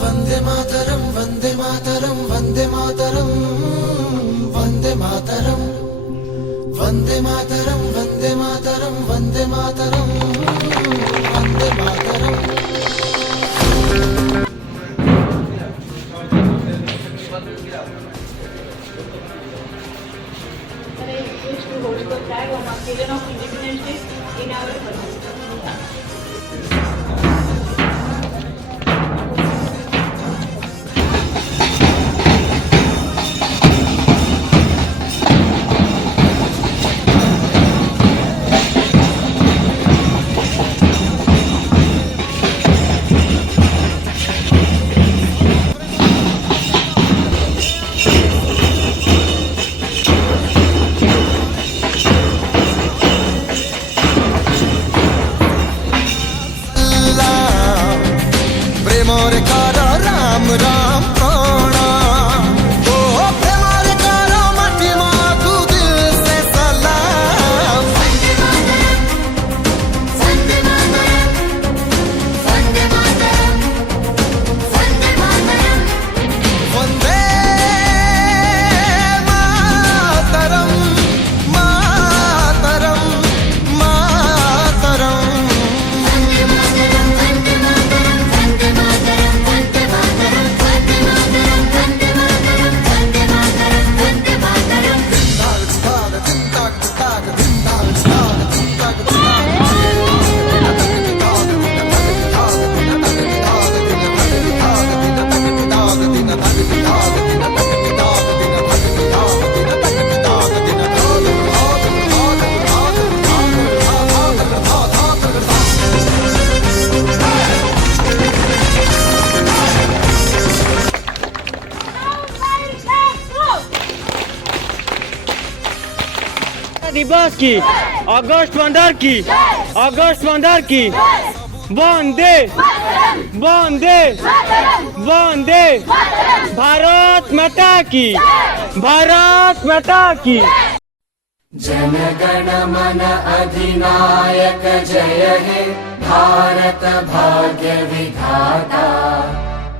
Vande Mataram Vande Mataram Vande Mataram Vande Mataram Vande Mataram Vande Mataram Vande Mataram Vande Mataram. Host the flag on occasion of Independence Day in our country. प्रेमरे कर राम राम प्रणाम ओ प्रेमरे कर माटी मातु दिल से सलाम। वंदे मातरम वंदे मातरम वंदे मातरम वंदे मातरम मातरम मातरम वंदे मातरम वंदे मातरम वंदे मातरम वंदे मातरम वंदे मातरम वंदे मातरम वंदे मातरम वंदे मातरम। दिवस की अगस्त 15 की अगस्त 15 की वंदे वंदे वंदे भारत माता की भारत माता की। जनगण मन अधिनायक जय हे भारत भाग्य विधाता।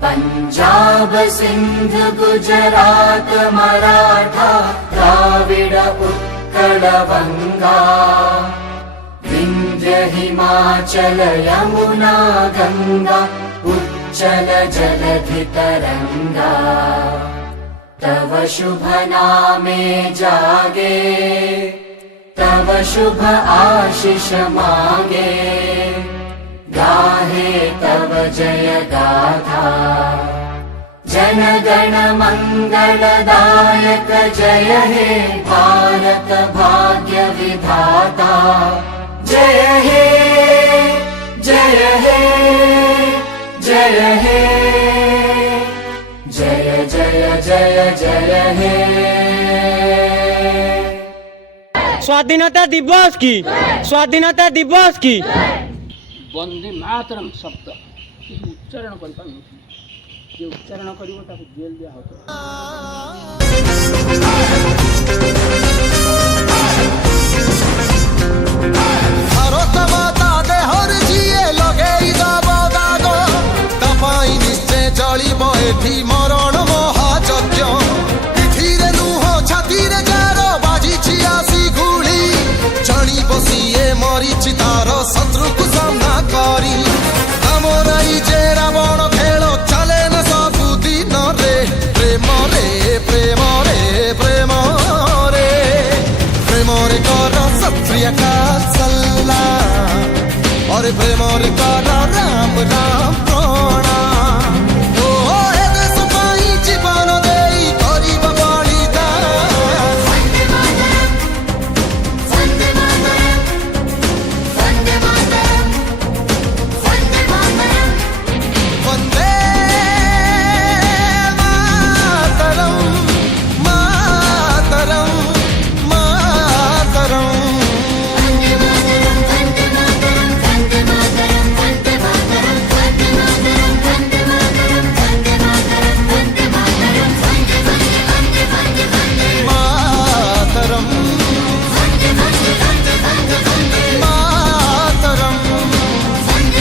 पंजाब सिंध गुजरात मराठा द्राविड उत्कल वंगा विंध्य हिमाचल यमुना गंगा उच्चल जलधि तरंगा। तव शुभ नामे जागे तव शुभ आशीष मांगे गाहे तव जय गाथा। जन गण मंगलदायक जय हे भारत भाग्य विधाता। जय हे जय हे जय हे जय जय जय जय हे। स्वाधीनता दिवस की स्वाधीनता दिवस की वंदे मातरम शब्द उच्चारण कर उच्चारण कर जेल दिया होता। भारत माता देहर जीए लगे दाग तपाई निश्चय जलिब एठी मरण महायज्ञ। पिठीरे नुह छातीरे जार बाजी छियासी गुली जणी बसिए मरीची तार शत्रु को सामना करी। हमराई जे रावण खेल चले न सबु दिन रे प्रेम रे प्रेम रे प्रेम रे प्रेम रे कर सत्रिया सल्ला और प्रेम रे कर राम राम।